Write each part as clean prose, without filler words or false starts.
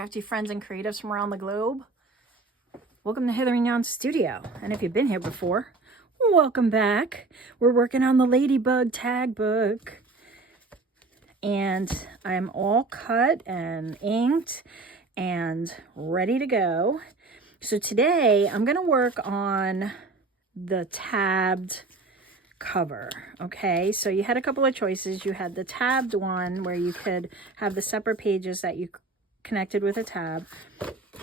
crafty friends and creatives from around the globe. Welcome to Hither and Yon Studio. And if you've been here before, welcome back. We're working on the Ladybug tag book. And I'm all cut and inked and ready to go. So today I'm going to work on the tabbed cover. Okay, so you had a couple of choices. You had the tabbed one where you could have the separate pages that you connected with a tab,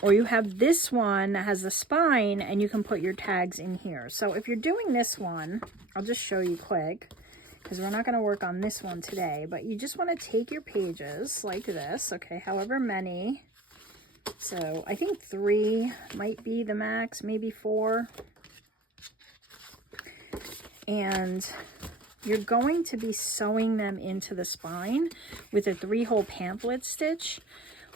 or you have this one that has the spine and you can put your tags in here. So if you're doing this one, I'll just show you quick because we're not going to work on this one today, but you just want to take your pages like this, okay, however many. So I think 3 might be the max, maybe 4. And you're going to be sewing them into the spine with a 3-hole pamphlet stitch,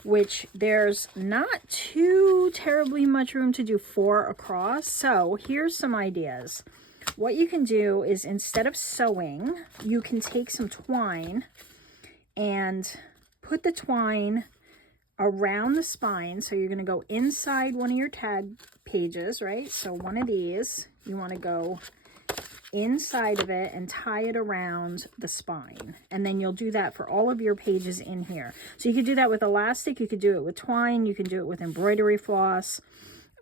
which there's not too terribly much room to do 4 across. So here's some ideas. What you can do is, instead of sewing, you can take some twine and put the twine around the spine. So you're going to go inside one of your tag pages, right? So one of these, you want to go inside of it and tie it around the spine, and then you'll do that for all of your pages in here. So you could do that with elastic, you could do it with twine, you can do it with embroidery floss.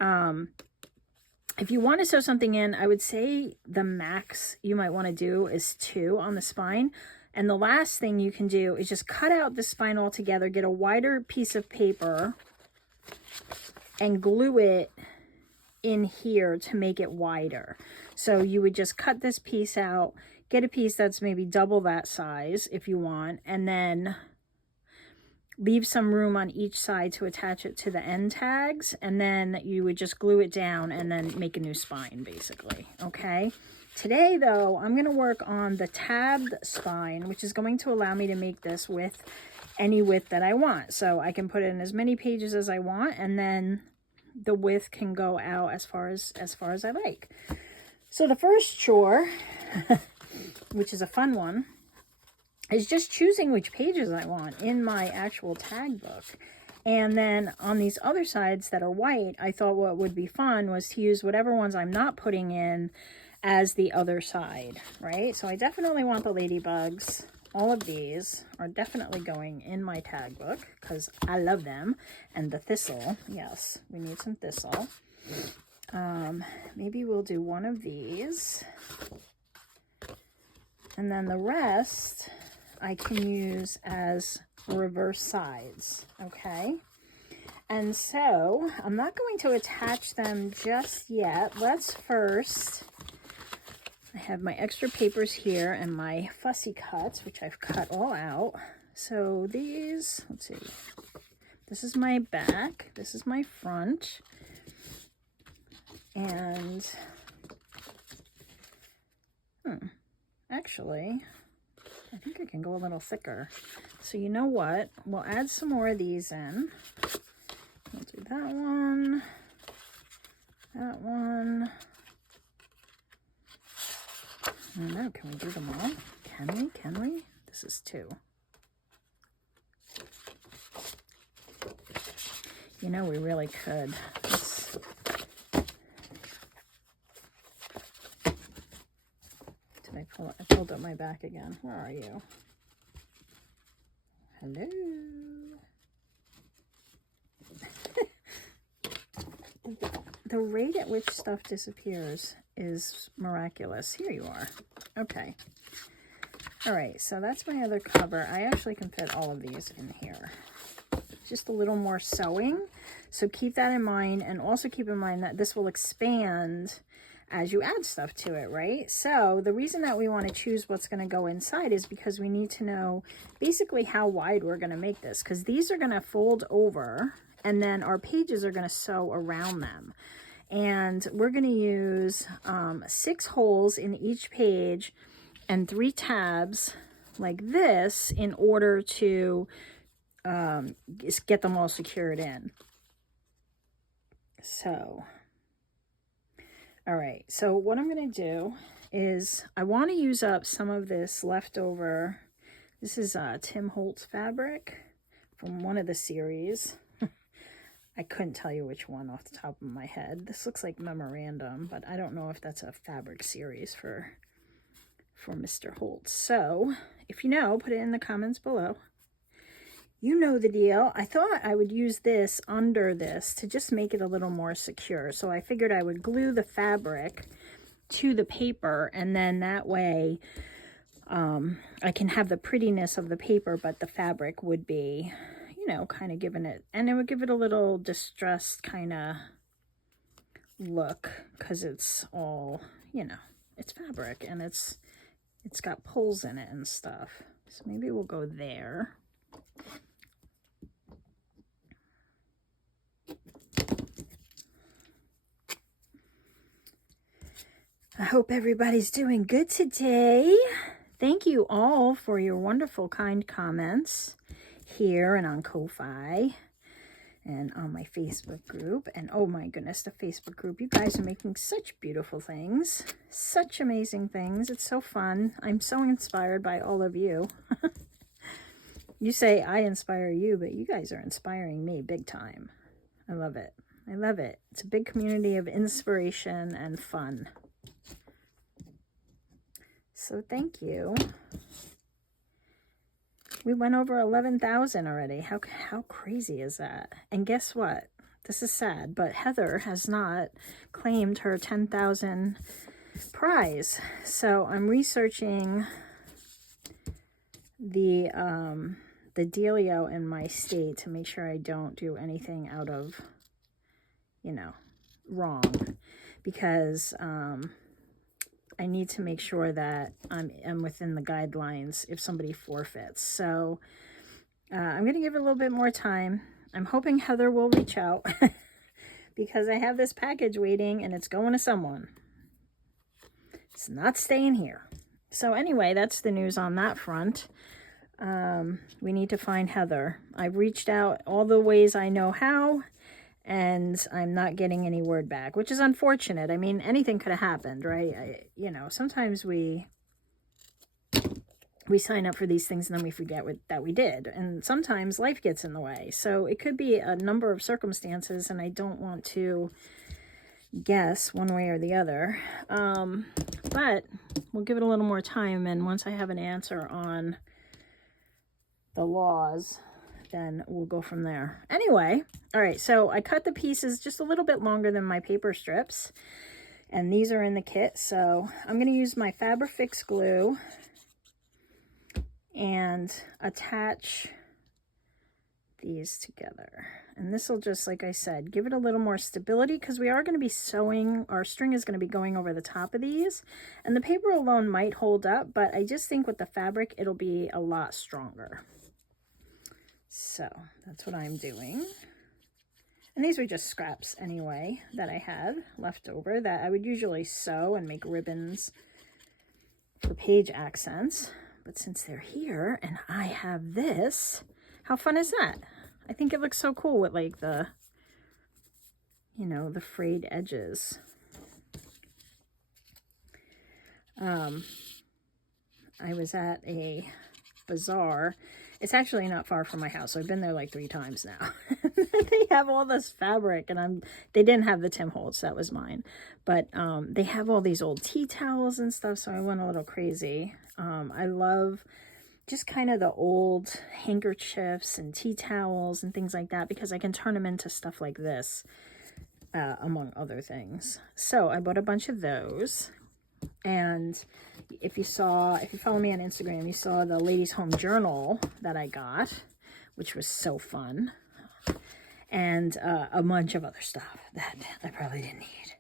If you want to sew something in, I would say the max you might want to do is 2 on the spine. And the last thing you can do is just cut out the spine altogether, get a wider piece of paper and glue it in here to make it wider. So you would just cut this piece out, get a piece that's maybe double that size if you want, and then leave some room on each side to attach it to the end tags, and then you would just glue it down and then make a new spine basically. Okay, today though I'm going to work on the tabbed spine, which is going to allow me to make this with any width that I want. So I can put it in as many pages as I want, and then the width can go out as far as I like. So the first chore, which is a fun one, is just choosing which pages I want in my actual tag book. And then on these other sides that are white, I thought what would be fun was to use whatever ones I'm not putting in as the other side, right? So I definitely want the ladybugs. All of these are definitely going in my tag book because I love them. And the thistle, yes, we need some thistle. Maybe we'll do one of these. And then the rest I can use as reverse sides, okay? And so I'm not going to attach them just yet. Let's first... I have my extra papers here and my fussy cuts, which I've cut all out. So these, let's see, this is my back, this is my front, and actually, I think I can go a little thicker. So you know what? We'll add some more of these in. We'll do that one, that one. I don't know, can we do them all? Can we? This is 2. You know, we really could. I pulled up my back again. Where are you? Hello. The rate at which stuff disappears is miraculous. Here you are. Okay. All right, so that's my other cover. I actually can fit all of these in here. Just a little more sewing. So keep that in mind, and also keep in mind that this will expand as you add stuff to it, right? So the reason that we want to choose what's going to go inside is because we need to know basically how wide we're going to make this, because these are going to fold over and then our pages are going to sew around them. And we're going to use 6 holes in each page and 3 tabs like this in order to get them all secured in. So, all right, so what I'm going to do is I want to use up some of this leftover. This is Tim Holtz fabric from one of the series. I couldn't tell you which one off the top of my head. This looks like Memorandum, but I don't know if that's a fabric series for Mr. Holt. So if you know, put it in the comments below. You know the deal. I thought I would use this under this to just make it a little more secure. So I figured I would glue the fabric to the paper, and then that way I can have the prettiness of the paper, but the fabric would be, you know, kind of giving it, and it would give it a little distressed kind of look, because it's all, you know, it's fabric and it's got pulls in it and stuff. So maybe we'll go there. I hope everybody's doing good today. Thank you all for your wonderful, kind comments here and on Ko-Fi and on my Facebook group. And oh my goodness, the Facebook group. You guys are making such beautiful things, such amazing things. It's so fun. I'm so inspired by all of you. You say I inspire you, but you guys are inspiring me big time. I love it. I love it. It's a big community of inspiration and fun. So thank you. We went over 11,000 already. How crazy is that? And guess what? This is sad, but Heather has not claimed her 10,000 prize. So I'm researching the dealio in my state to make sure I don't do anything out of, you know, wrong, because I need to make sure that I'm within the guidelines if somebody forfeits. So I'm going to give it a little bit more time. I'm hoping Heather will reach out because I have this package waiting and it's going to someone. It's not staying here. So anyway, that's the news on that front. We need to find Heather. I've reached out all the ways I know how, and I'm not getting any word back, which is unfortunate. I mean, anything could have happened, right? You know, sometimes we sign up for these things and then we forget that we did. And sometimes life gets in the way. So it could be a number of circumstances, and I don't want to guess one way or the other. But we'll give it a little more time, and once I have an answer on the laws, then we'll go from there. Anyway, all right, so I cut the pieces just a little bit longer than my paper strips, and these are in the kit. So I'm going to use my Fabrifix glue and attach these together. And this will just, like I said, give it a little more stability, because we are going to be sewing, our string is going to be going over the top of these, and the paper alone might hold up, but I just think with the fabric it'll be a lot stronger. So that's what I'm doing. And these were just scraps anyway that I had left over that I would usually sew and make ribbons for page accents. But since they're here and I have this, how fun is that? I think it looks so cool with like the, you know, the frayed edges. I was at a bazaar. It's actually not far from my house. So I've been there like 3 times now. They have all this fabric, and they didn't have the Tim Holtz, that was mine. But they have all these old tea towels and stuff, so I went a little crazy. I love just kind of the old handkerchiefs and tea towels and things like that, because I can turn them into stuff like this, among other things. So I bought a bunch of those. And if you follow me on Instagram, you saw the ladies' home journal that I got, which was so fun, and a bunch of other stuff that I probably didn't need,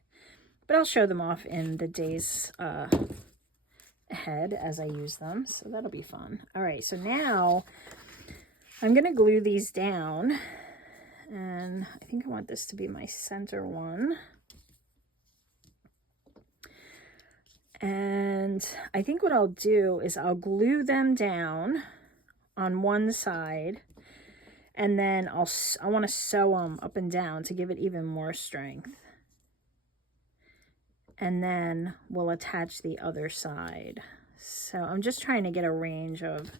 but I'll show them off in the days ahead as I use them, so that'll be fun. All right, so now I'm gonna glue these down, and I think I want this to be my center one. And I think what I'll do is I'll glue them down on one side, and then I want to sew them up and down to give it even more strength. And then we'll attach the other side. So I'm just trying to get a range of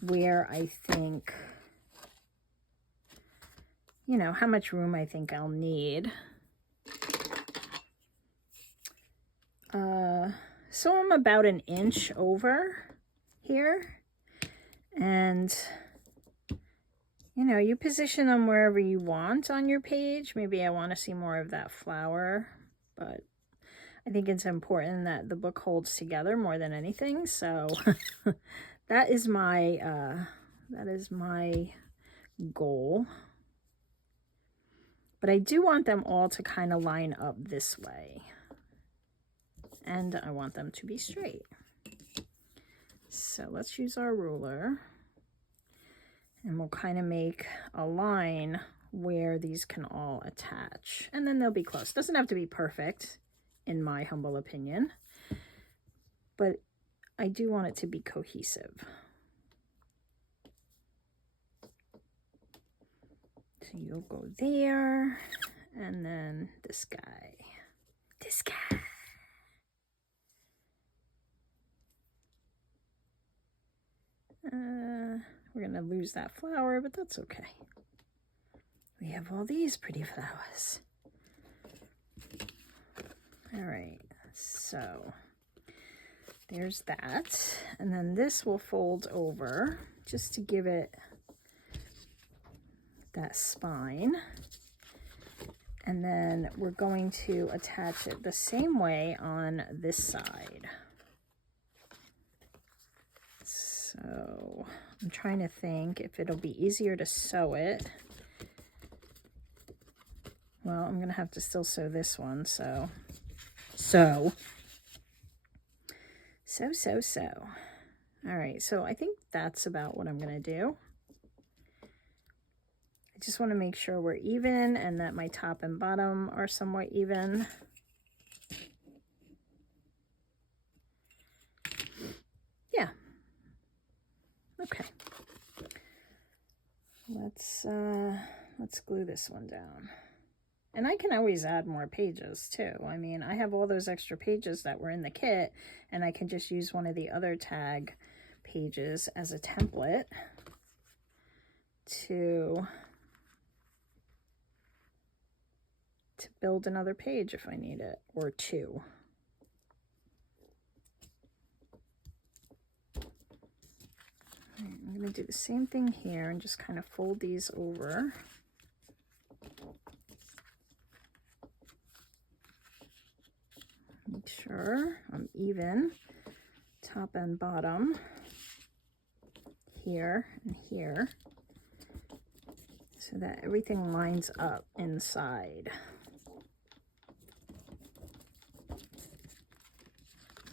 where I think you know, how much room I think I'll need. So I'm about an inch over here, and you know, you position them wherever you want on your page. Maybe I want to see more of that flower, but I think it's important that the book holds together more than anything. So that is my goal. But I do want them all to kind of line up this way. And I want them to be straight. So let's use our ruler. And we'll kind of make a line where these can all attach. And then they'll be close. Doesn't have to be perfect, in my humble opinion. But I do want it to be cohesive. So you'll go there. And then this guy. This guy. We're going to lose that flower, but that's okay. We have all these pretty flowers. All right, so there's that. And then this will fold over just to give it that spine. And then we're going to attach it the same way on this side. So I'm trying to think if it'll be easier to sew it. Well, I'm going to have to still sew this one, so. All right, so I think that's about what I'm going to do. I just want to make sure we're even and that my top and bottom are somewhat even. Yeah. Okay. Let's glue this one down. And I can always add more pages too. I mean, I have all those extra pages that were in the kit, and I can just use one of the other tag pages as a template to build another page if I need it, or two. I'm going to do the same thing here and just kind of fold these over. Make sure I'm even, top and bottom, here and here, so that everything lines up inside.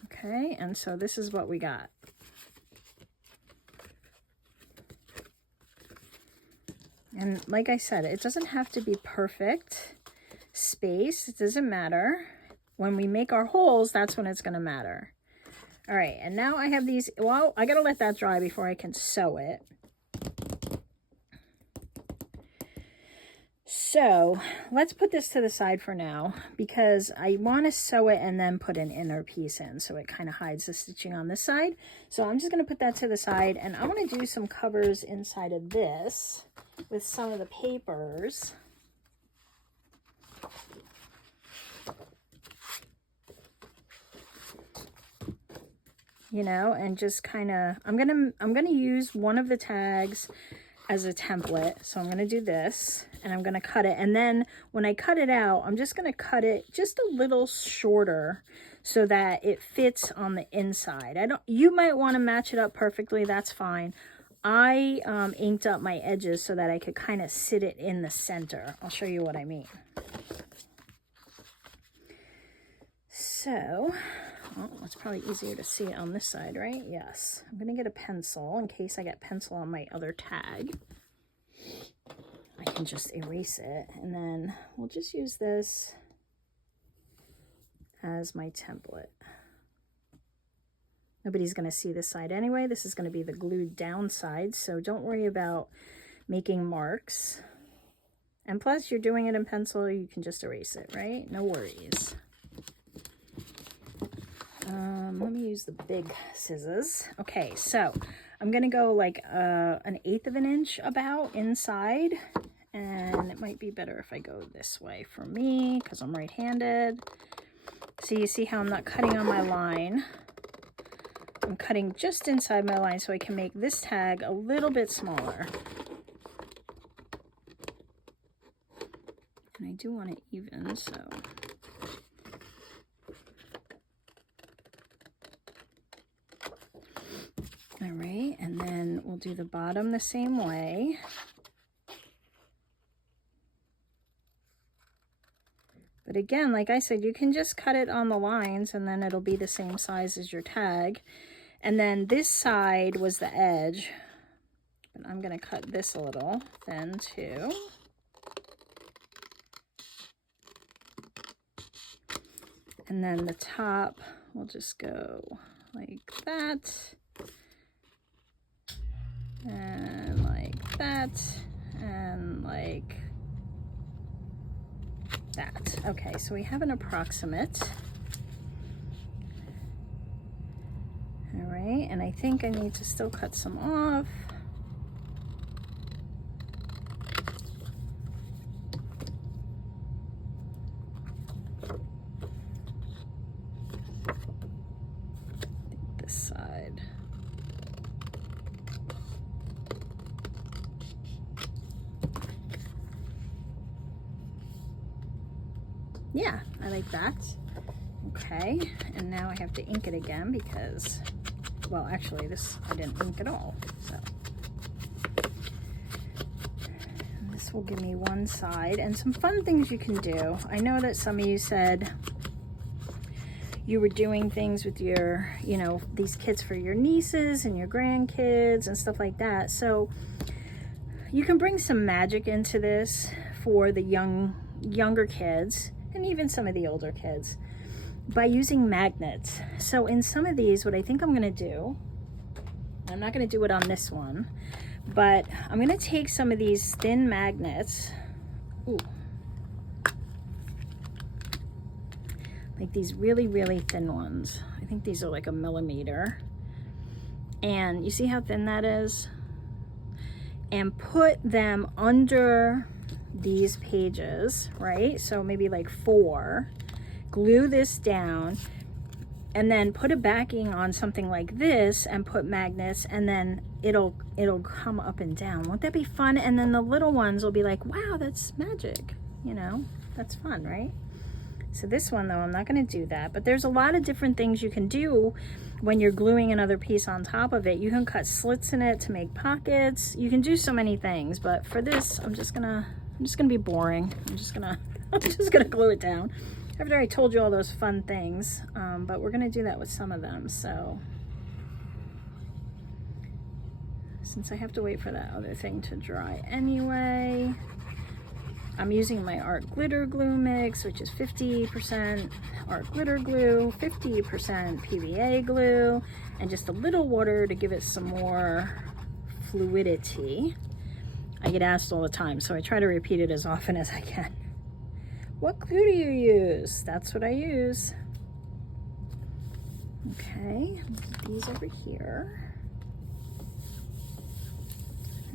Okay, and so this is what we got. And like I said, it doesn't have to be perfect space. It doesn't matter. When we make our holes, that's when it's going to matter. All right, and now I have these. Well, I got to let that dry before I can sew it. So let's put this to the side for now, because I want to sew it and then put an inner piece in so it kind of hides the stitching on this side. So I'm just going to put that to the side, and I want to do some covers inside of this with some of the papers. You know, and just kind of, I'm gonna use one of the tags as a template. So I'm gonna do this, and I'm gonna cut it, and then when I cut it out, I'm just gonna cut it just a little shorter so that it fits on the inside. You might want to match it up perfectly, that's fine. I inked up my edges so that I could kind of sit it in the center. I'll show you what I mean. So, oh, it's probably easier to see it on this side, right? Yes. I'm going to get a pencil in case I get pencil on my other tag. I can just erase it, and then we'll just use this as my template. Nobody's going to see this side anyway. This is going to be the glued down side, so don't worry about making marks. And plus, you're doing it in pencil, you can just erase it, right? No worries. Let me use the big scissors. Okay, so I'm going to go like 1/8 of an inch about inside, And it might be better if I go this way for me because I'm right-handed. So you see how I'm not cutting on my line. I'm cutting just inside my line so I can make this tag a little bit smaller. And I do want it even, so. All right, and then we'll do the bottom the same way. But again, like I said, you can just cut it on the lines and then it'll be the same size as your tag. And then this side was the edge. And I'm going to cut this a little thin too. And then the top, we'll just go like that. And like that. And like that. Okay, so we have an approximate. All right, and I think I need to still cut some off. This side. Yeah, I like that. Okay, and now I have to ink it again because, well, actually this, I didn't ink at all, so. And this will give me one side and some fun things you can do. I know that some of you said you were doing things with your, you know, these kits for your nieces and your grandkids and stuff like that. So you can bring some magic into this for the younger kids and even some of the older kids by using magnets. So in some of these, what I think I'm gonna do, I'm not gonna do it on this one, but I'm gonna take some of these thin magnets, ooh, like these really, really thin ones. I think these are like 1 millimeter. And you see how thin that is? And put them under these pages, right? So maybe like 4, glue this down, and then put a backing on something like this and put magnets, and then it'll come up and down. Won't that be fun? And then the little ones will be like, wow, that's magic, you know? That's fun, right? So this one though, I'm not gonna do that, but there's a lot of different things you can do when you're gluing another piece on top of it. You can cut slits in it to make pockets. You can do so many things, but for this, I'm just gonna be boring. I'm just gonna glue it down. After I told you all those fun things, but we're gonna do that with some of them. So since I have to wait for that other thing to dry anyway, I'm using my art glitter glue mix, which is 50% art glitter glue, 50% PVA glue, and just a little water to give it some more fluidity. I get asked all the time, so I try to repeat it as often as I can. What glue do you use? That's what I use. Okay, put these over here.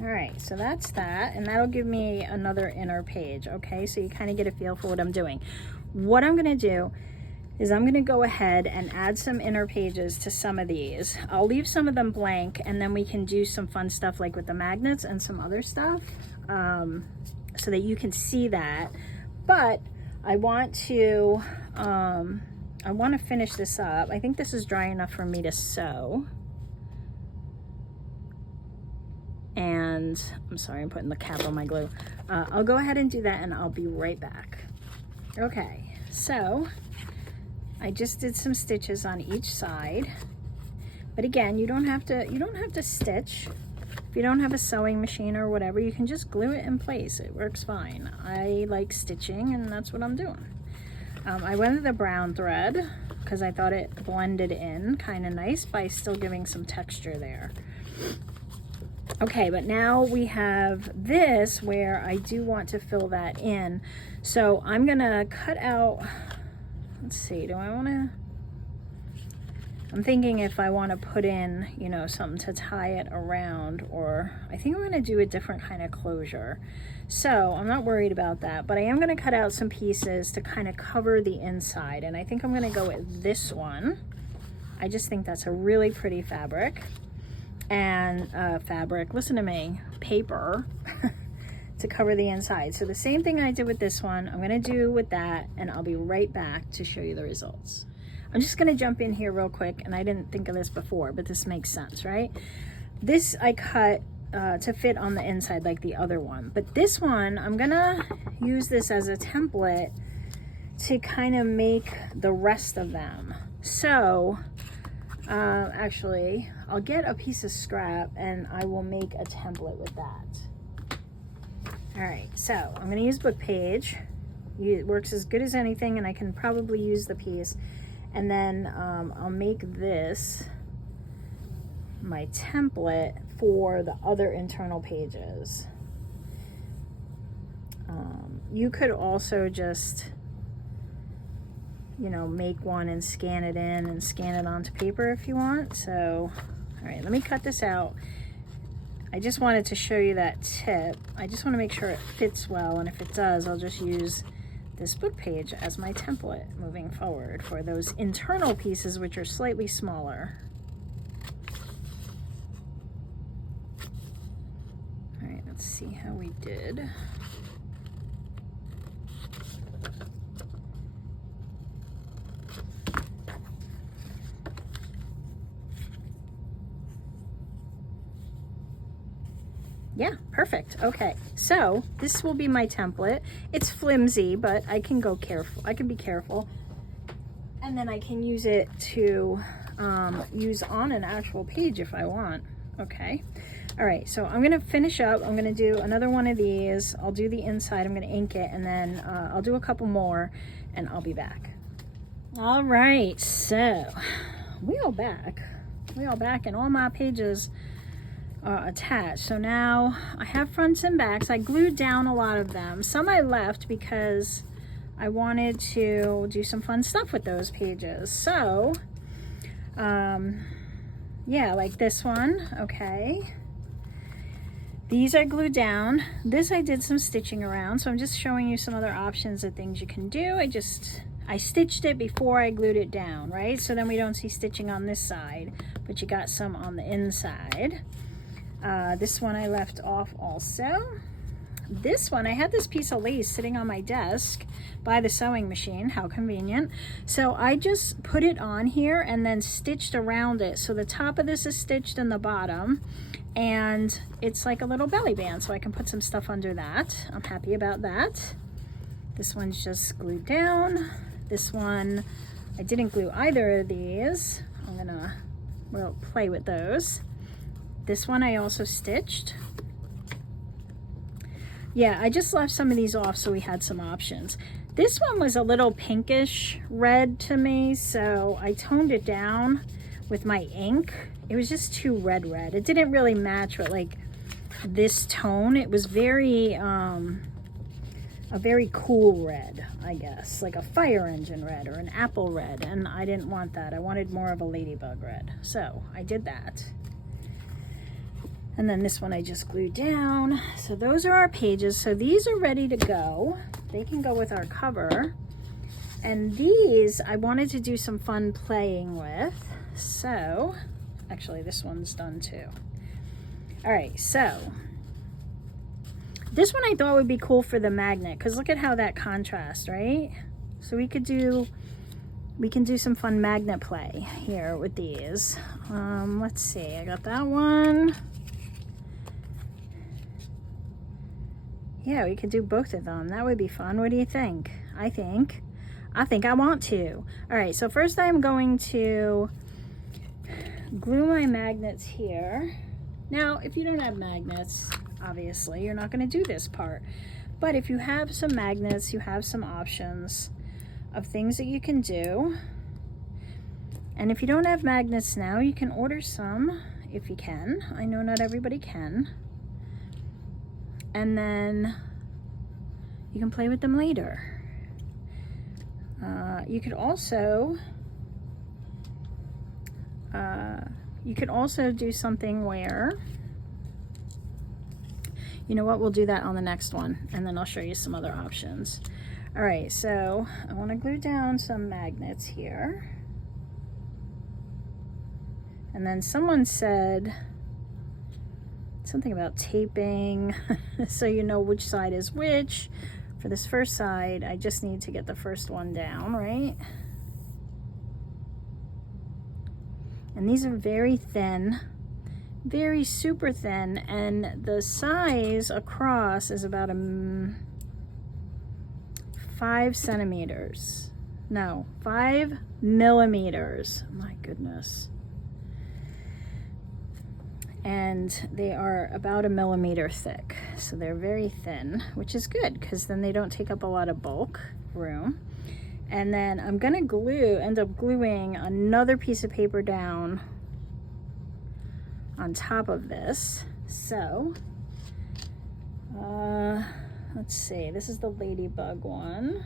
All right, so that's that, and that'll give me another inner page, okay? So you kind of get a feel for what I'm doing. What I'm gonna do is I'm gonna go ahead and add some inner pages to some of these. I'll leave some of them blank, and then we can do some fun stuff like with the magnets and some other stuff, so that you can see that. But I want to finish this up. I think this is dry enough for me to sew. And I'm sorry, I'm putting the cap on my glue. I'll go ahead and do that and I'll be right back. Okay, so I just did some stitches on each side. But again, you don't have to stitch. If you don't have a sewing machine or whatever, you can just glue it in place. It works fine. I like stitching and that's what I'm doing. I went with the brown thread because I thought it blended in kind of nice by still giving some texture there. Okay, but now we have this where I do want to fill that in. So I'm gonna cut out, let's see, do I wanna, I'm thinking if I want to put in, you know, something to tie it around, or I think I'm going to do a different kind of closure. So I'm not worried about that, but I am going to cut out some pieces to kind of cover the inside. And I think I'm going to go with this one. I just think that's a really pretty fabric. And listen to me, paper to cover the inside. So the same thing I did with this one, I'm going to do with that, and I'll be right back to show you the results. I'm just going to jump in here real quick, and I didn't think of this before, but this makes sense, right? This I cut to fit on the inside like the other one, but this one, I'm going to use this as a template to kind of make the rest of them. So actually, I'll get a piece of scrap and I will make a template with that. All right, so I'm going to use book page. It works as good as anything, and I can probably use the piece. And then I'll make this my template for the other internal pages. You could also just, you know, make one and scan it in and scan it onto paper if you want. So, all right, let me cut this out. I just wanted to show you that tip. I just want to make sure it fits well, and if it does, I'll just use this book page as my template moving forward for those internal pieces, which are slightly smaller. All right, let's see how we did. Yeah, perfect. Okay, so this will be my template. It's flimsy, but I can go careful. I can be careful. And then I can use it to use on an actual page if I want. Okay. All right, so I'm gonna finish up. I'm gonna do another one of these. I'll do the inside, I'm gonna ink it, and then I'll do a couple more and I'll be back. All right, so we are back. We are back, and all my pages attached. So now I have fronts and backs. I glued down a lot of them. Some I left because I wanted to do some fun stuff with those pages. So yeah, like this one. Okay, these I glued down. This I did some stitching around, so I'm just showing you some other options of things you can do. I stitched it before I glued it down, right? So then we don't see stitching on this side, but you got some on the inside. This one I left off also. This one, I had this piece of lace sitting on my desk by the sewing machine. How convenient. So I just put it on here and then stitched around it. So the top of this is stitched in the bottom, and it's like a little belly band, so I can put some stuff under that. I'm happy about that. This one's just glued down. This one, I didn't glue either of these. We'll play with those. This one I also stitched. Yeah, I just left some of these off so we had some options. This one was a little pinkish red to me, so I toned it down with my ink. It was just too red. It didn't really match with like this tone. It was very a very cool red, I guess, like a fire engine red or an apple red, and I didn't want that. I wanted more of a ladybug red, so I did that. And then this one I just glued down. So those are our pages. So these are ready to go. They can go with our cover. And these I wanted to do some fun playing with. So actually this one's done too. All right, so this one I thought would be cool for the magnet, because look at how that contrasts, right? So we can do some fun magnet play here with these. Let's see, I got that one. Yeah, we could do both of them. That would be fun. What do you think? I think I want to. All right, so first I'm going to glue my magnets here. Now, if you don't have magnets, obviously, you're not going to do this part. But if you have some magnets, you have some options of things that you can do. And if you don't have magnets now, you can order some if you can. I know not everybody can. And then you can play with them later. You could also you could also do something where, you know what, we'll do that on the next one, and then I'll show you some other options. All right, so I want to glue down some magnets here. And then someone said something about taping so you know which side is which. For this first side, I just need to get the first one down, right? And these are very thin, very super thin, and the size across is about 5 centimeters. No, 5 millimeters. My goodness. And they are about 1 millimeter thick, so they're very thin, which is good because then they don't take up a lot of bulk room. And then I'm gonna end up gluing another piece of paper down on top of this. So let's see, this is the Ladybug one.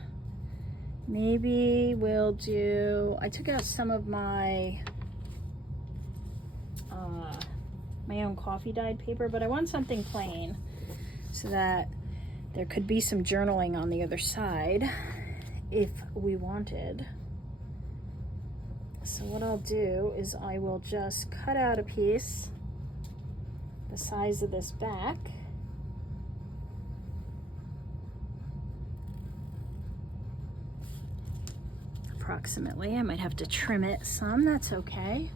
Maybe we'll do, I took out some of my own coffee dyed paper, but I want something plain so that there could be some journaling on the other side if we wanted. So what I'll do is I will just cut out a piece the size of this back. Approximately. I might have to trim it some, that's okay.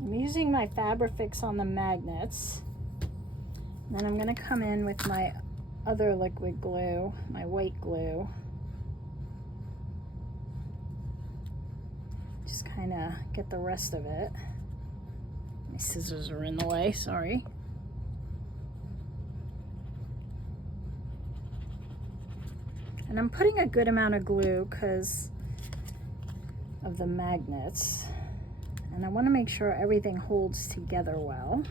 I'm using my Fabrifix on the magnets. And then I'm going to come in with my other liquid glue, my white glue. Just kind of get the rest of it. My scissors are in the way, sorry. And I'm putting a good amount of glue because of the magnets. And I want to make sure everything holds together well.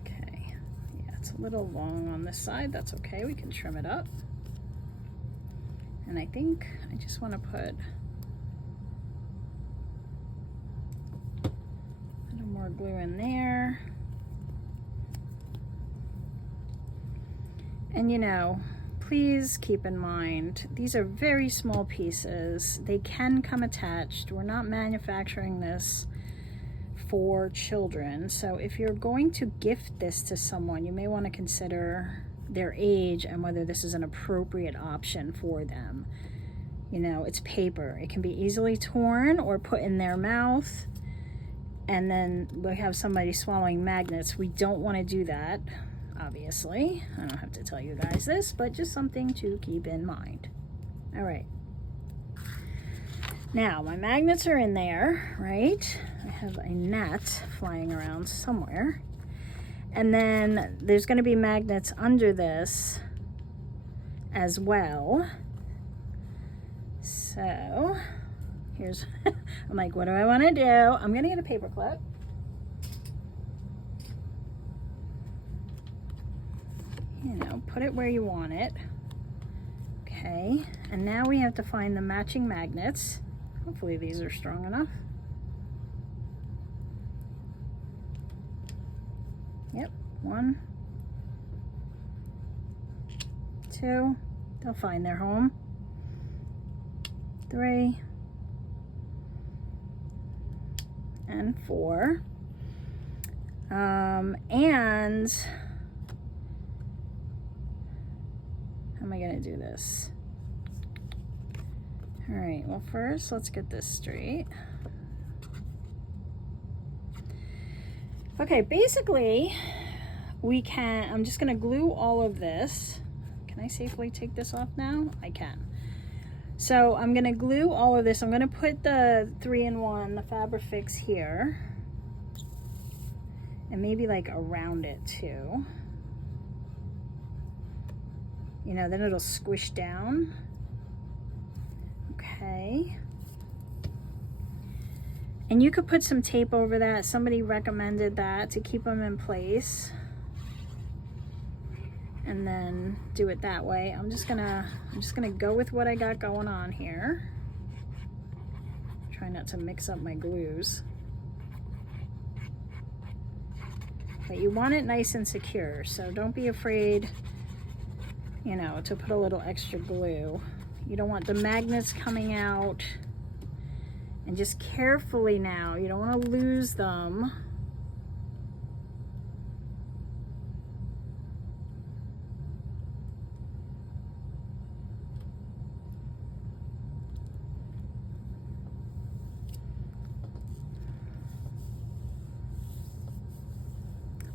Okay, yeah, it's a little long on this side. That's okay, we can trim it up. And I think I just want to put more glue in there. And you know, please keep in mind, these are very small pieces. They can come attached. We're not manufacturing this for children. So if you're going to gift this to someone, you may want to consider their age and whether this is an appropriate option for them. You know, it's paper. It can be easily torn or put in their mouth. And then we have somebody swallowing magnets. We don't want to do that, obviously. I don't have to tell you guys this, but just something to keep in mind. All right. Now, my magnets are in there, right? I have a net flying around somewhere. And then there's going to be magnets under this as well. So here's, I'm like, what do I want to do? I'm going to get a paper clip. You know, put it where you want it. Okay, and now we have to find the matching magnets. Hopefully these are strong enough. Yep, 1, 2, they'll find their home. 3, and 4. And how am I going to do this? All right, well, first let's get this straight. Okay, basically I'm just gonna glue all of this. Can I safely take this off now? I can. So I'm gonna glue all of this. I'm gonna put the 3-in-1, the Fabrifix here, and maybe like around it too. You know, then it'll squish down. Okay. And you could put some tape over that. Somebody recommended that to keep them in place. And then do it that way. I'm just gonna go with what I got going on here. Try not to mix up my glues. But you want it nice and secure, so don't be afraid, you know, to put a little extra glue. You don't want the magnets coming out. And just carefully now, you don't want to lose them.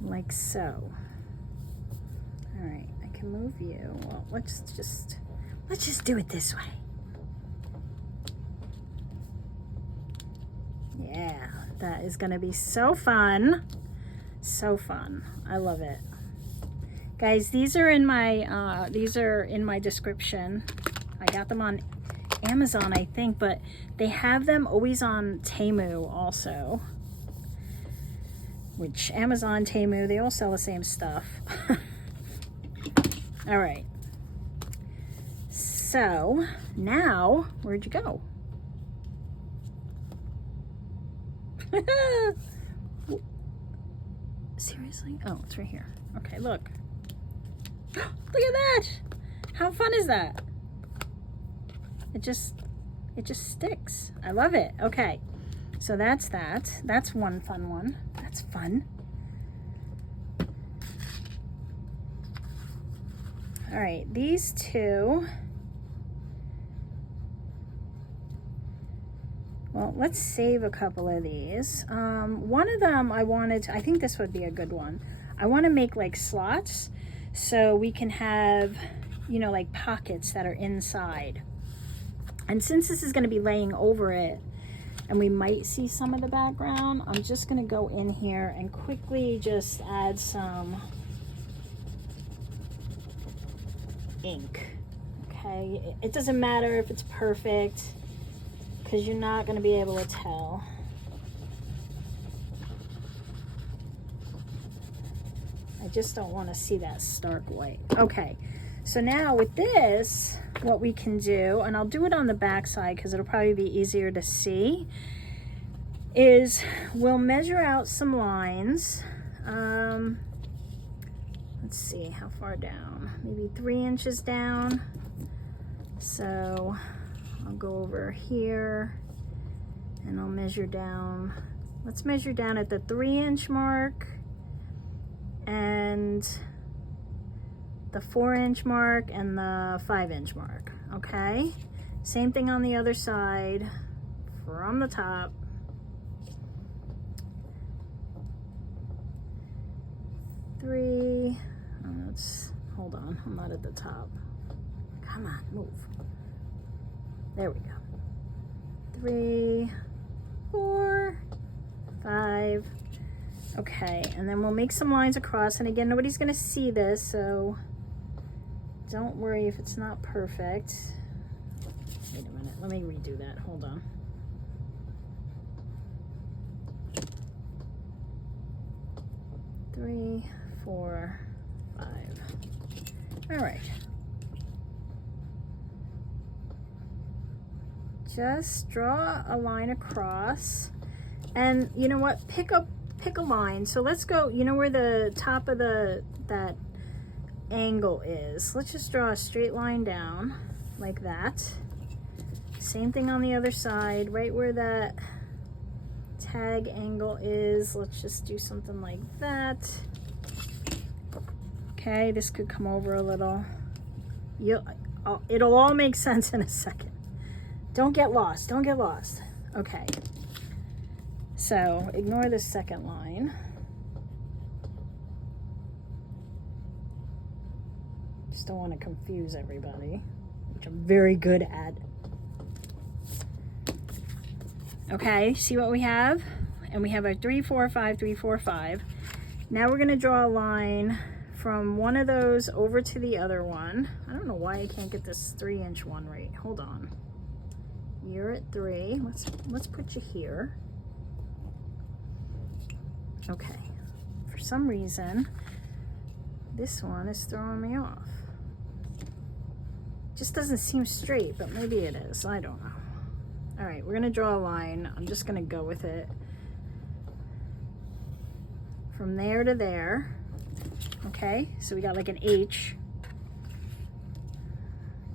Like so. All right, I can move you. Well, let's just do it this way. Yeah, that is gonna be so fun. So fun. I love it. Guys, these are in my description. I got them on Amazon, I think, but they have them always on Temu also. Which Amazon, Temu, they all sell the same stuff. All right. So now, where'd you go? Seriously? Oh, it's right here. Okay, look. Look at that! How fun is that? It just sticks. I love it. Okay, so that's that. That's one fun one. That's fun. All right, these two. Well, let's save a couple of these. One of them I think this would be a good one. I want to make like slots so we can have, you know, like pockets that are inside. And since this is going to be laying over it and we might see some of the background, I'm just going to go in here and quickly just add some ink. Okay, it doesn't matter if it's perfect, because you're not going to be able to tell. I just don't want to see that stark white. Okay, so now with this, what we can do, and I'll do it on the back side because it'll probably be easier to see, is we'll measure out some lines. Let's see, how far down? Maybe 3 inches down. So I'll go over here and I'll measure down. Let's measure down at the 3-inch mark and the 4-inch mark and the 5-inch mark. Okay, same thing on the other side from the top. Hold on, I'm not at the top. Come on, move. There we go. 3, 4, 5. Okay, and then we'll make some lines across. And again, nobody's gonna see this, so don't worry if it's not perfect. Wait a minute, let me redo that, hold on. Three, 4, 5. All right. Just draw a line across, and you know what? Pick a line. So let's go. You know where the top of that angle is? Let's just draw a straight line down like that. Same thing on the other side, right where that tag angle is. Let's just do something like that. Okay, this could come over a little. It'll all make sense in a second. Don't get lost, don't get lost. Okay, so ignore the second line. just don't want to confuse everybody, which I'm very good at. Okay, see what we have? And we have a 3, 4, 5, 3, 4, 5. Now we're going to draw a line from one of those over to the other one. I don't know why I can't get this 3-inch one right. Hold on. You're at 3. Let's put you here. Okay. For some reason, this one is throwing me off. Just doesn't seem straight, but maybe it is. I don't know. All right, we're gonna draw a line. I'm just gonna go with it. From there to there. Okay, so we got like an H.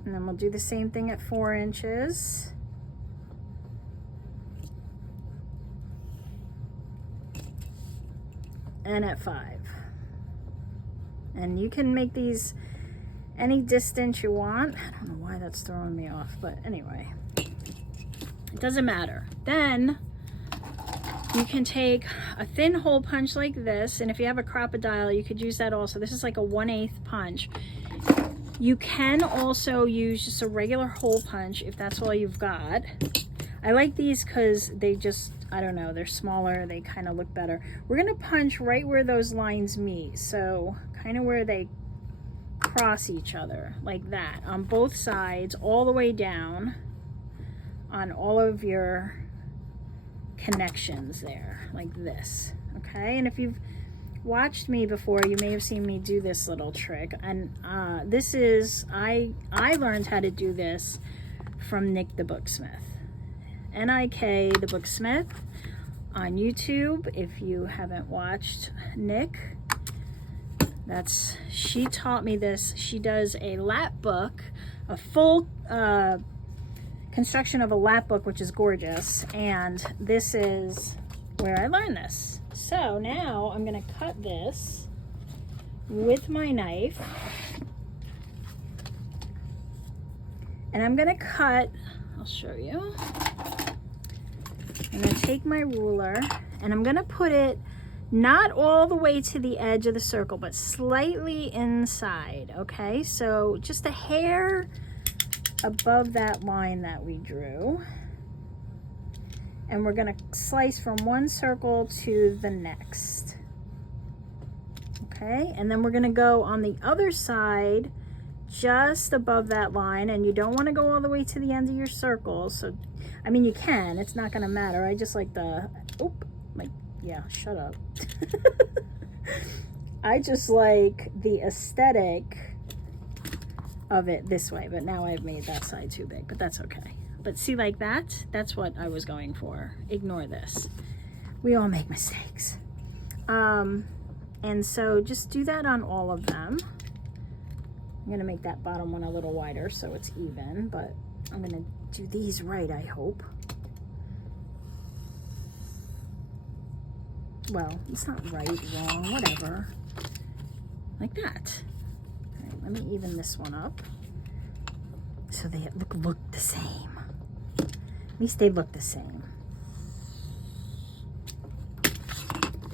And then we'll do the same thing at 4 inches. And at 5. And you can make these any distance you want. I don't know why that's throwing me off, but anyway, it doesn't matter. Then you can take a thin hole punch like this, and if you have a crocodile, you could use that also. This is like a 1/8 punch. You can also use just a regular hole punch if that's all you've got. I like these because they just, I don't know, they're smaller, they kind of look better. We're gonna punch right where those lines meet, so kind of where they cross each other, like that, on both sides, all the way down on all of your connections there, like this. Okay, and if you've watched me before, you may have seen me do this little trick, and this is, I learned how to do this from Nick the Booksmith. N-I-K the Booksmith on YouTube. If you haven't watched Nick, she taught me this. She does a lap book, a full construction of a lap book, which is gorgeous, and this is where I learned this. So now I'm going to cut this with my knife, and I'm going to cut, I'll show you. I'm going to take my ruler and I'm going to put it not all the way to the edge of the circle, but slightly inside, okay? So just a hair above that line that we drew. And we're going to slice from one circle to the next. Okay, and then we're going to go on the other side just above that line, and you don't want to go all the way to the end of your circle. So, I mean, you can, it's not going to matter. I just like the, yeah, shut up. I just like the aesthetic of it this way, but now I've made that side too big, but that's okay. But see, like that, that's what I was going for. Ignore this. We all make mistakes. And so just do that on all of them. I'm gonna make that bottom one a little wider so it's even, but I'm gonna do these right, I hope. Well, it's not right, wrong, whatever. Like that. All right, let me even this one up so they look the same. At least they look the same.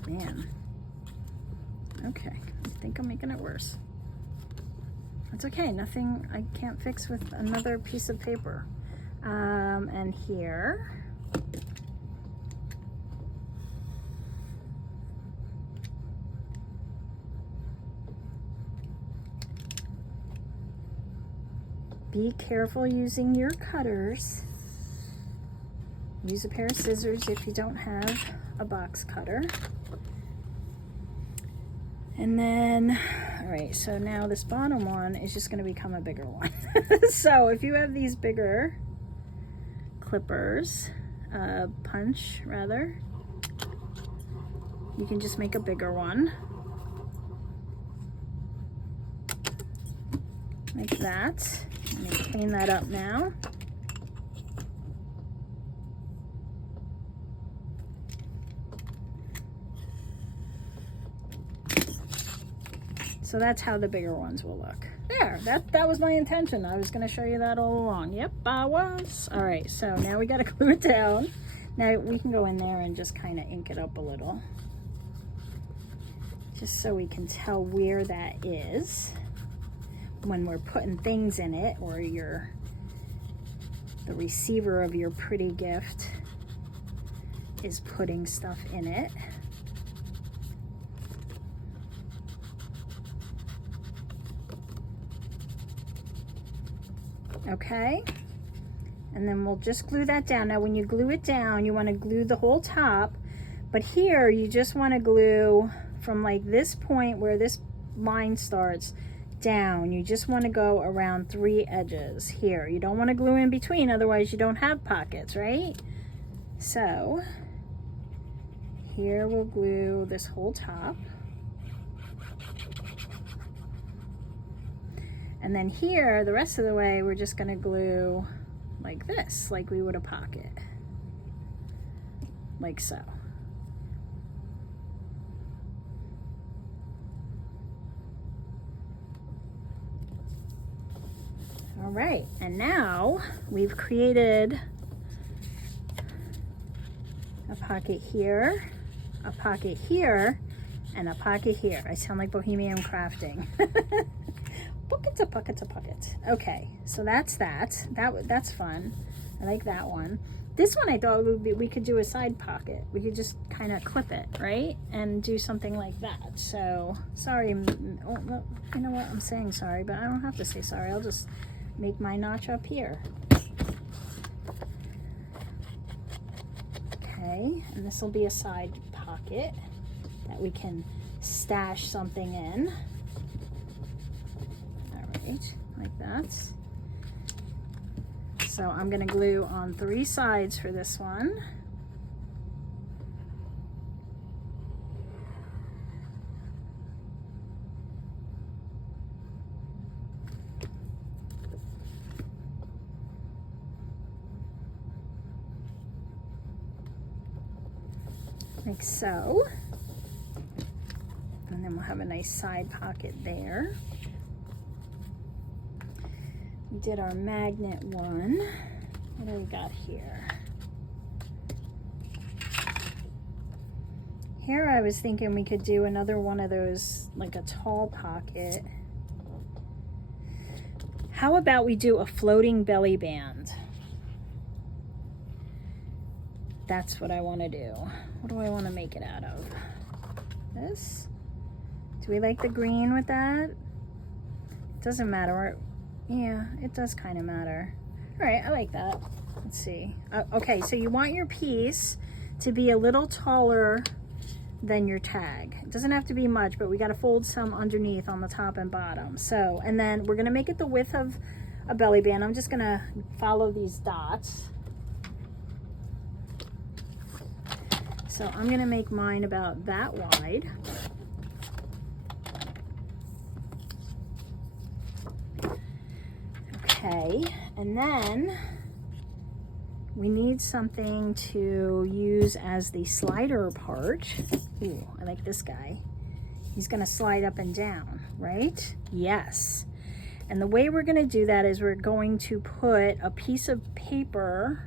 Man. Okay, I think I'm making it worse. It's okay, nothing I can't fix with another piece of paper. And here. Be careful using your cutters. Use a pair of scissors if you don't have a box cutter. And then, all right, so now this bottom one is just going to become a bigger one. So if you have these bigger clippers, punch rather, you can just make a bigger one. Like that. Let me clean that up now. So that's how the bigger ones will look. There, that was my intention. I was gonna show you that all along. Yep, I was. All right, so now we gotta glue it down. Now we can go in there and just kind of ink it up a little. Just so we can tell where that is. when we're putting things in it, or the receiver of your pretty gift is putting stuff in it. Okay, and then we'll just glue that down. Now when you glue it down, you want to glue the whole top, but here you just want to glue from like this point where this line starts down. You just want to go around 3 edges here. You don't want to glue in between, otherwise you don't have pockets, right? So here we'll glue this whole top. And then here, the rest of the way, we're just going to glue like this, like we would a pocket. Like so. All right, and now we've created a pocket here, a pocket here, and a pocket here. I sound like Bohemian Crafting. Pockets, a pockets, a pocket. Okay, so that's that's fun. I like that one. This one I thought would be, we could do a side pocket. We could just kind of clip it, right? And do something like that. So, sorry, oh, well, you know what? I'm saying sorry, but I don't have to say sorry. I'll just make my notch up here. Okay, and this will be a side pocket that we can stash something in. Like that. So I'm going to glue on 3 sides for this one. Like so. And then we'll have a nice side pocket there. We did our magnet one. What do we got here? Here I was thinking we could do another one of those, like a tall pocket. How about we do a floating belly band? That's what I want to do. What do I want to make it out of? This? Do we like the green with that? It doesn't matter. Yeah, it does kind of matter. All right, I like that. Let's see. Okay, so you want your piece to be a little taller than your tag. It doesn't have to be much, but we got to fold some underneath on the top and bottom. So, and then we're going to make it the width of a belly band. I'm just going to follow these dots. So I'm going to make mine about that wide. Okay, and then we need something to use as the slider part. Ooh, I like this guy. He's gonna slide up and down, right? Yes. And the way we're gonna do that is we're going to put a piece of paper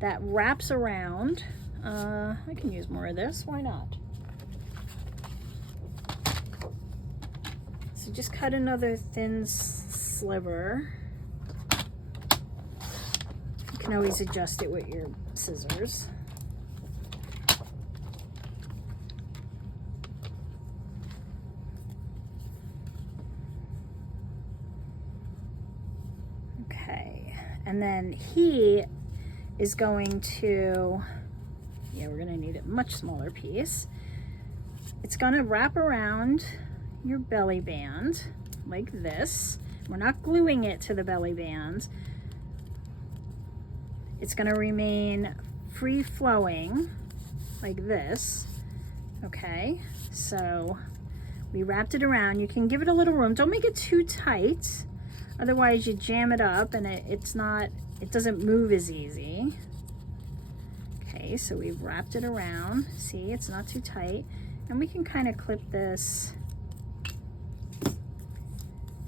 that wraps around. I can use more of this, why not? So just cut another thin sliver. You can always adjust it with your scissors. Okay, and then he is going to, yeah, we're gonna need a much smaller piece. It's gonna wrap around your belly band like this. We're not gluing it to the belly band. It's gonna remain free flowing like this. Okay, so we wrapped it around. You can give it a little room. Don't make it too tight, otherwise you jam it up and it doesn't move as easy. Okay, so we've wrapped it around. See, it's not too tight. And we can kind of clip this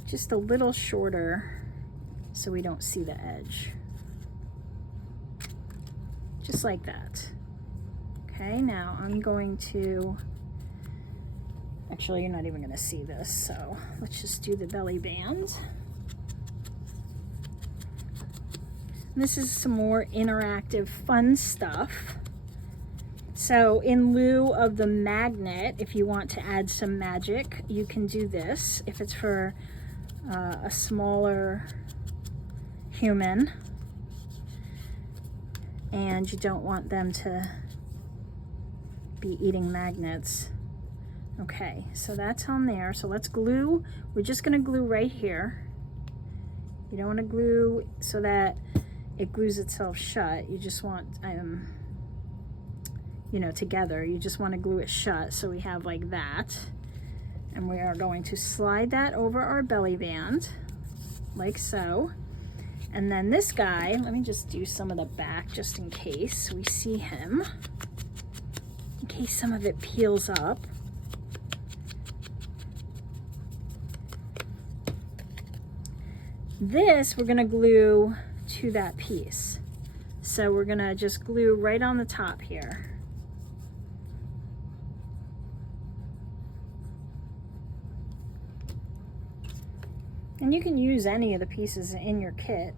just a little shorter so we don't see the edge. Just like that. Okay, now I'm going to, actually you're not even gonna see this, so let's just do the belly band. This is some more interactive fun stuff. So in lieu of the magnet, if you want to add some magic, you can do this. If it's for a smaller human and you don't want them to be eating magnets. Okay, so that's on there. So let's glue. We're just gonna glue right here. You don't want to glue so that it glues itself shut. You just want, you know, together. You just want to glue it shut. So we have like that. And we are going to slide that over our belly band, like so. And then this guy, let me just do some of the back just in case we see him. In case some of it peels up. This we're gonna glue to that piece. So we're gonna just glue right on the top here. And you can use any of the pieces in your kit,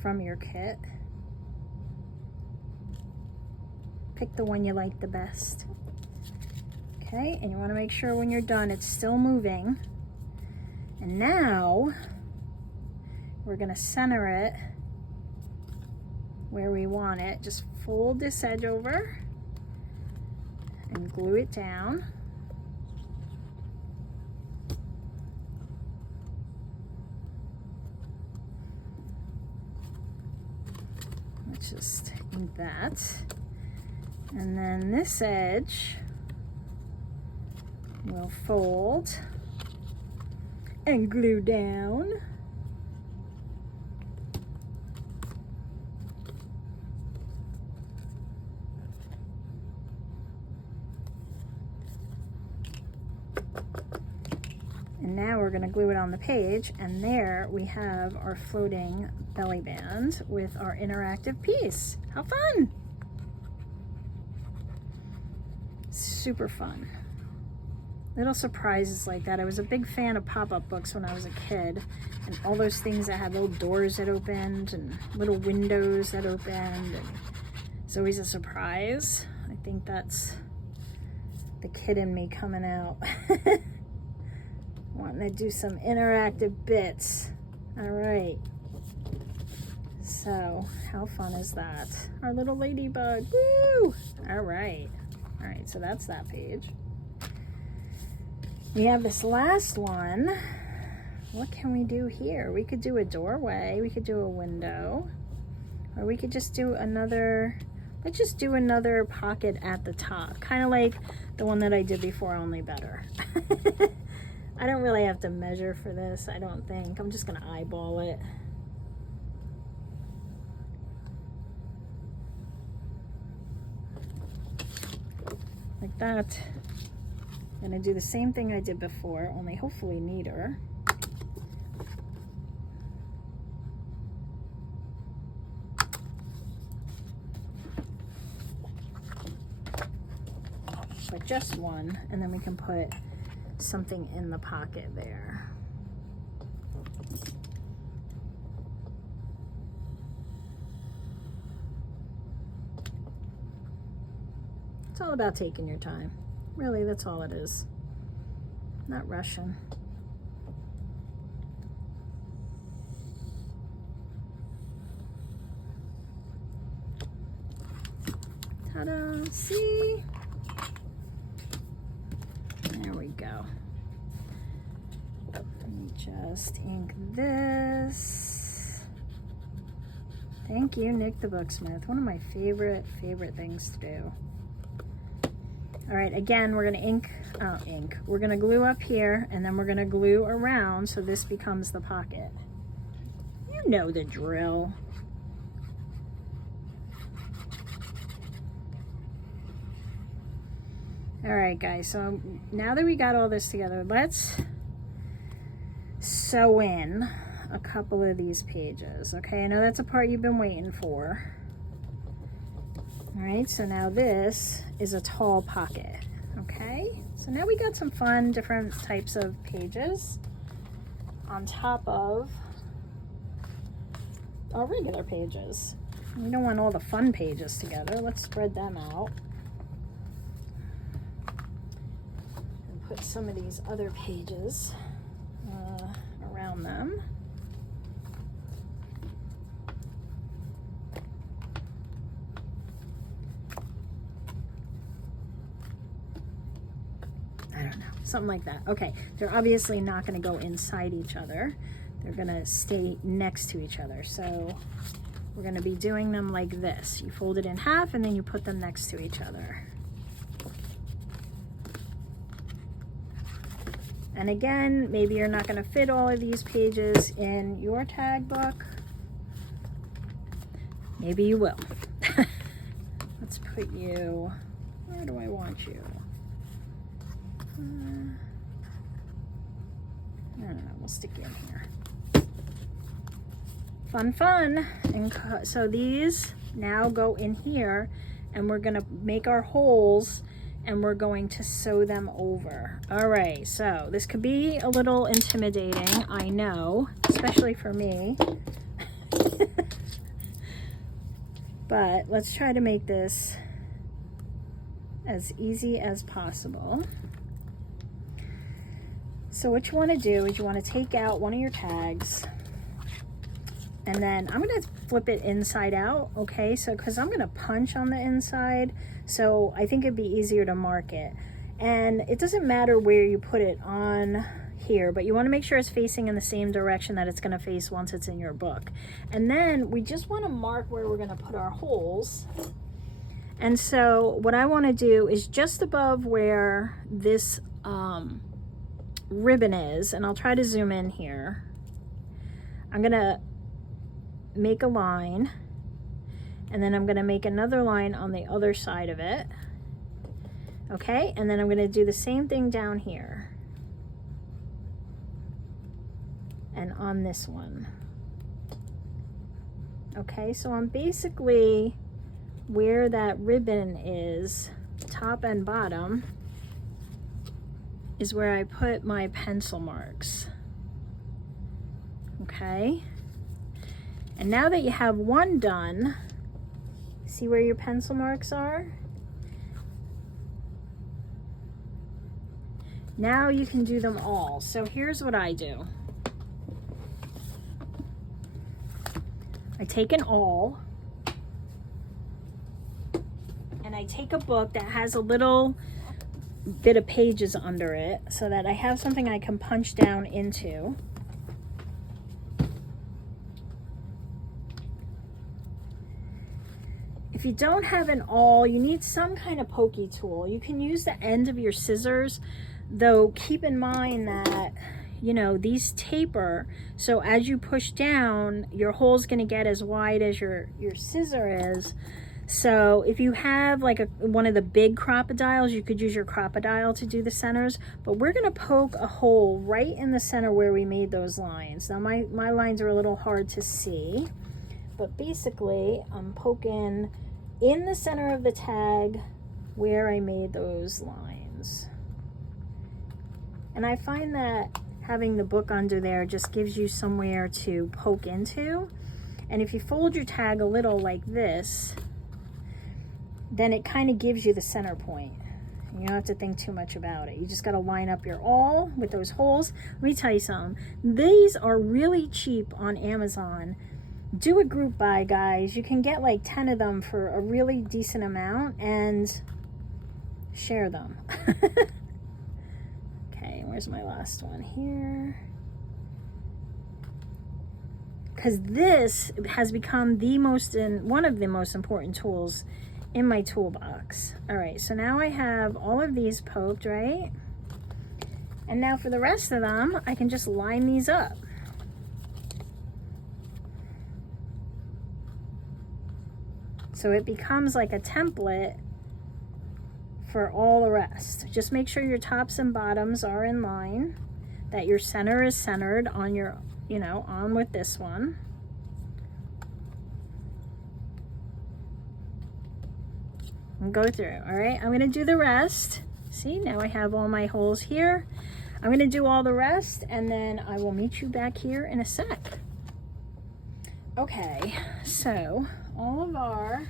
from your kit. Pick the one you like the best. Okay, and you wanna make sure when you're done it's still moving. And now we're gonna center it where we want it. Just fold this edge over and glue it down. Let's just ink that. And then this edge will fold and glue down. And now we're going to glue it on the page, and there we have our floating belly band with our interactive piece. How fun! Super fun. Little surprises like that. I was a big fan of pop-up books when I was a kid, and all those things that had little doors that opened and little windows that opened, and it's always a surprise. I think that's the kid in me coming out. Wanting to do some interactive bits. All right. So, how fun is that? Our little ladybug. Woo! All right. All right, so that's that page. We have this last one. What can we do here? We could do a doorway, we could do a window, or we could just do another, let's just do another pocket at the top, kind of like the one that I did before, only better. I don't really have to measure for this, I don't think. I'm just gonna eyeball it. Like that. I'm gonna do the same thing I did before, only hopefully neater. But just one, and then we can put something in the pocket there. It's all about taking your time. Really, that's all it is. Not rushing. Ta-da! See? There we go. Let me just ink this. Thank you, Nick the Booksmith. One of my favorite things to do. All right, again, we're gonna we're gonna glue up here, and then we're gonna glue around so this becomes the pocket. You know the drill. All right, guys, so now that we got all this together, let's sew in a couple of these pages, okay? I know that's a part you've been waiting for. All right, so now this is a tall pocket, okay? So now we got some fun, different types of pages on top of our regular pages. We don't want all the fun pages together. Let's spread them out. And put some of these other pages around them. I don't know, something like that. Okay, they're obviously not going to go inside each other. They're going to stay next to each other. So we're going to be doing them like this. You fold it in half and then you put them next to each other. And again, maybe you're not going to fit all of these pages in your tag book. Maybe you will. Let's put you, where do I want you? I don't know, we'll stick you in here. Fun, fun. And so these now go in here, and we're gonna make our holes and we're going to sew them over. All right, so this could be a little intimidating, I know, especially for me. But let's try to make this as easy as possible. So what you want to do is you want to take out one of your tags, and then I'm going to flip it inside out, okay? So because I'm going to punch on the inside, so I think it'd be easier to mark it. And it doesn't matter where you put it on here, but you want to make sure it's facing in the same direction that it's going to face once it's in your book. And then we just want to mark where we're going to put our holes. And so what I want to do is just above where this ribbon is, and I'll try to zoom in here, I'm going to make a line, and then I'm going to make another line on the other side of it. Okay, and then I'm going to do the same thing down here and on this one. Okay, so I'm basically where that ribbon is, top and bottom, is where I put my pencil marks. Okay, and now that you have one done, see where your pencil marks are? Now you can do them all. So here's what I do. I take an awl, and I take a book that has a little bit of pages under it so that I have something I can punch down into. If you don't have an awl, you need some kind of pokey tool. You can use the end of your scissors, though keep in mind that, you know, these taper, so as you push down, your hole's going to get as wide as your scissor is. So if you have like one of the big crocodiles, you could use your crocodile to do the centers, but we're going to poke a hole right in the center where we made those lines. Now my lines are a little hard to see, but basically I'm poking in the center of the tag where I made those lines. And I find that having the book under there just gives you somewhere to poke into. And if you fold your tag a little like this, then it kind of gives you the center point. You don't have to think too much about it. You just got to line up your awl with those holes. Let me tell you something. These are really cheap on Amazon. Do a group buy, guys. You can get like 10 of them for a really decent amount and share them. Okay, where's my last one here? Because this has become one of the most important tools in my toolbox. All right, so now I have all of these poked, right? And now for the rest of them, I can just line these up. So it becomes like a template for all the rest. Just make sure your tops and bottoms are in line, that your center is centered on your, on with this one. And go through. All right, I'm going to do the rest. See, now I have all my holes here. I'm going to do all the rest, and then I will meet you back here in a sec. Okay, so all of our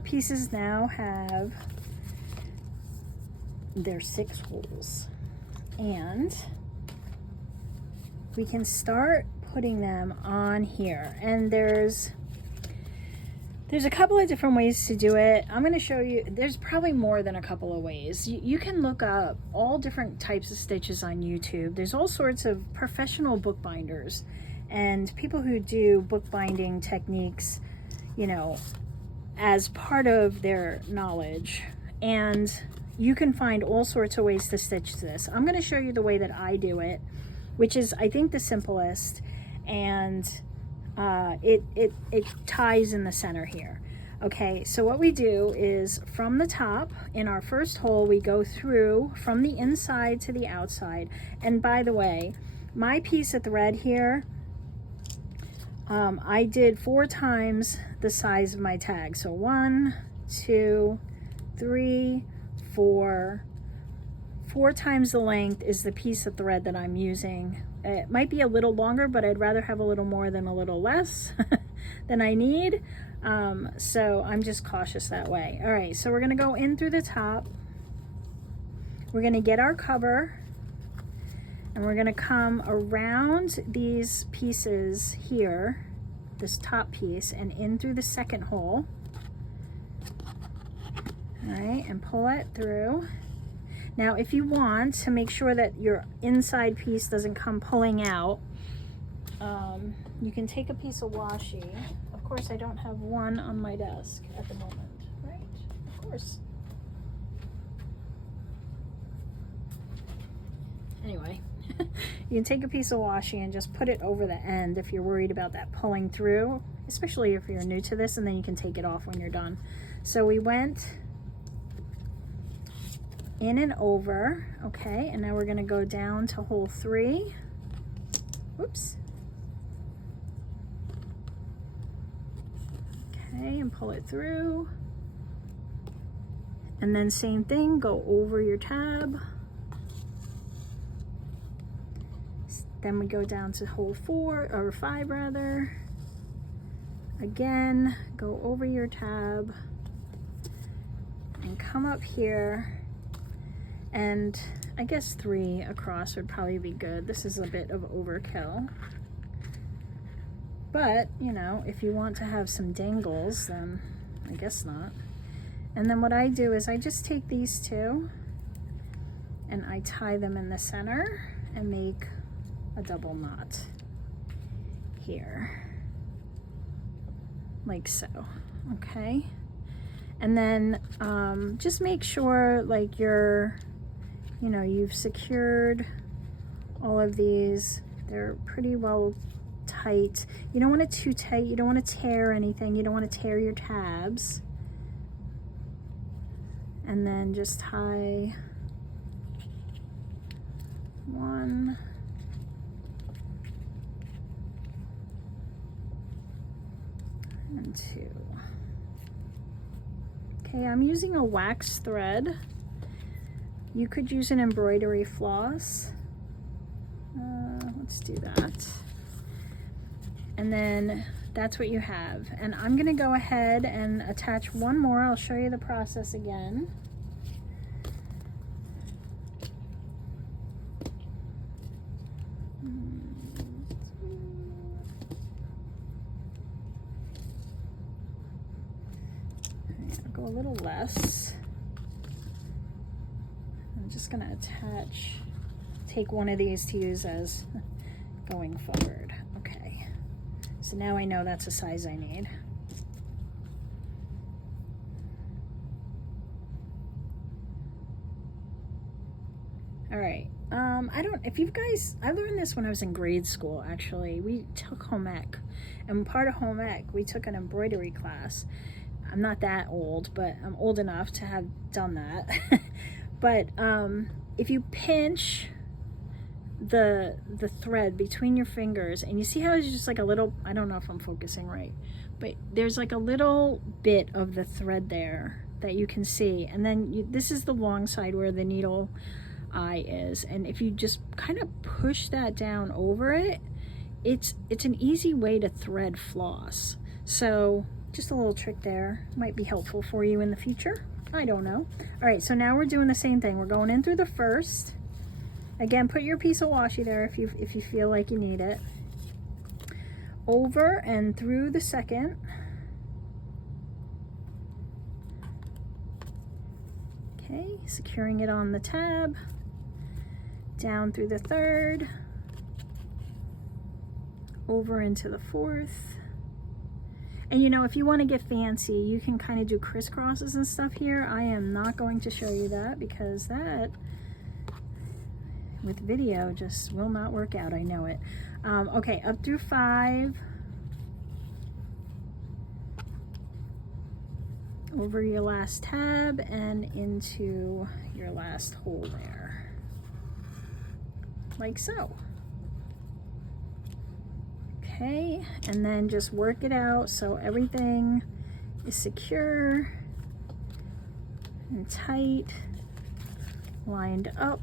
pieces now have their 6 holes, and we can start putting them on here. And there's a couple of different ways to do it. I'm going to show you. There's probably more than a couple of ways. You can look up all different types of stitches on YouTube. There's all sorts of professional bookbinders and people who do bookbinding techniques, you know, as part of their knowledge. And you can find all sorts of ways to stitch this. I'm going to show you the way that I do it, which is, I think, the simplest, and it ties in the center here. Okay, so what we do is from the top in our first hole, we go through from the inside to the outside. And by the way, my piece of thread here, I did 4 times the size of my tag. So 1, 2, 3, 4. 4 times the length is the piece of thread that I'm using. It might be a little longer, but I'd rather have a little more than a little less than I need. So I'm just cautious that way. All right, so we're gonna go in through the top. We're gonna get our cover, and we're gonna come around these pieces here, this top piece, and in through the second hole. All right, and pull it through. Now, if you want to make sure that your inside piece doesn't come pulling out, you can take a piece of washi. Of course, I don't have one on my desk at the moment, right? Of course. Anyway, you can take a piece of washi and just put it over the end if you're worried about that pulling through, especially if you're new to this, and then you can take it off when you're done. So we went in and over, okay, and now we're gonna go down to hole 3. Whoops. Okay, and pull it through. And then same thing, go over your tab. Then we go down to hole 4, or 5 rather. Again, go over your tab and come up here. And I guess 3 across would probably be good. This is a bit of overkill. But, you know, if you want to have some dangles, then I guess not. And then what I do is I just take these 2 and I tie them in the center and make a double knot here. Like so, okay? And then just make sure like you've secured all of these. They're pretty well tight. You don't want it too tight. You don't want to tear anything. You don't want to tear your tabs. And then just tie 1 and 2. Okay, I'm using a wax thread. You could use an embroidery floss. Let's do that. And then that's what you have. And I'm gonna go ahead and attach one more. I'll show you the process again. I'll go a little less. I'm just gonna take one of these to use as going forward. Okay, so now I know that's the size I need. All right, I learned this when I was in grade school, actually. We took home ec, and part of home ec, we took an embroidery class. I'm not that old, but I'm old enough to have done that. But if you pinch the thread between your fingers, and you see how it's just like a little, I don't know if I'm focusing right, but there's like a little bit of the thread there that you can see, and then this is the long side where the needle eye is, and if you just kind of push that down over it, it's an easy way to thread floss. So just a little trick there might be helpful for you in the future. I don't know. All right, so now we're doing the same thing. We're going in through the first. Again, put your piece of washi there if you feel like you need it. Over and through the second. Okay, securing it on the tab. Down through the third. Over into the fourth. And you know, if you want to get fancy, you can kind of do crisscrosses and stuff here. I am not going to show you that because that with video just will not work out. I know it. Okay, up through 5. Over your last tab and into your last hole there. Like so. Okay, and then just work it out so everything is secure and tight, lined up.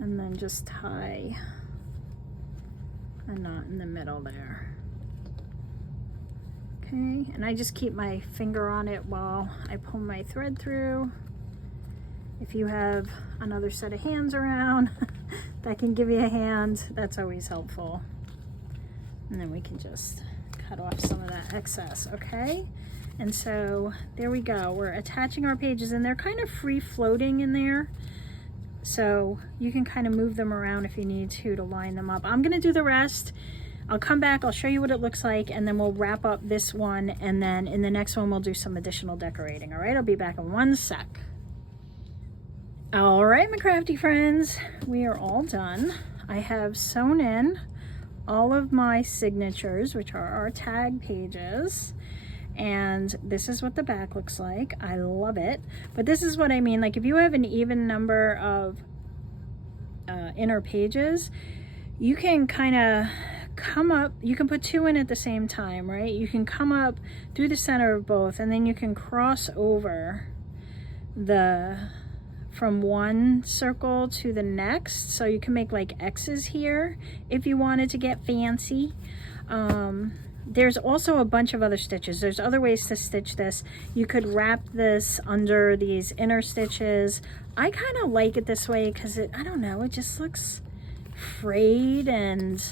And then just tie a knot in the middle there. Okay, and I just keep my finger on it while I pull my thread through. If you have another set of hands around that can give you a hand, that's always helpful. And then we can just cut off some of that excess, okay? And so there we go. We're attaching our pages and they're kind of free floating in there. So you can kind of move them around if you need to line them up. I'm gonna do the rest. I'll come back, I'll show you what it looks like, and then we'll wrap up this one, and then in the next one we'll do some additional decorating, all right? I'll be back in 1 sec. All right, my crafty friends, we are all done. I have sewn in all of my signatures, which are our tag pages. And this is what the back looks like. I love it. But this is what I mean. Like if you have an even number of inner pages, you can kind of come up. You can put 2 in at the same time, right? You can come up through the center of both, and then you can cross over from one circle to the next. So you can make like X's here if you wanted to get fancy. There's also a bunch of other stitches. There's other ways to stitch this. You could wrap this under these inner stitches. I kind of like it this way because I don't know, it just looks frayed and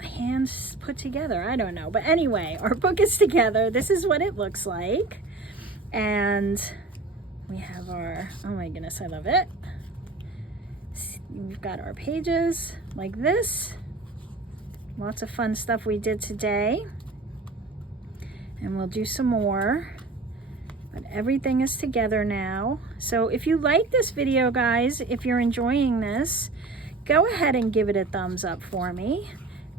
hands put together. I don't know. But anyway, our book is together. This is what it looks like. And we have our, oh my goodness, I love it. We've got our pages like this. Lots of fun stuff we did today. And we'll do some more. But everything is together now. So if you like this video, guys, if you're enjoying this, go ahead and give it a thumbs up for me.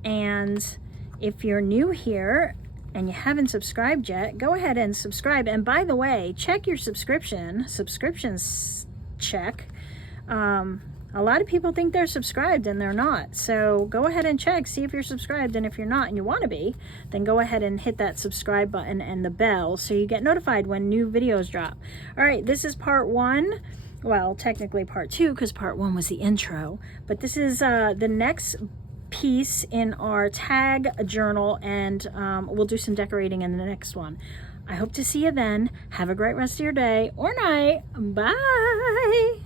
And if you're new here and you haven't subscribed yet, go ahead and subscribe. And by the way, check your subscriptions check. A lot of people think they're subscribed and they're not. So go ahead and check, see if you're subscribed. And if you're not and you want to be, then go ahead and hit that subscribe button and the bell so you get notified when new videos drop. All right, this is part 1. Well, technically part 2 because part 1 was the intro. But this is the next piece in our tag journal, and we'll do some decorating in the next one. I hope to see you then. Have a great rest of your day or night. Bye.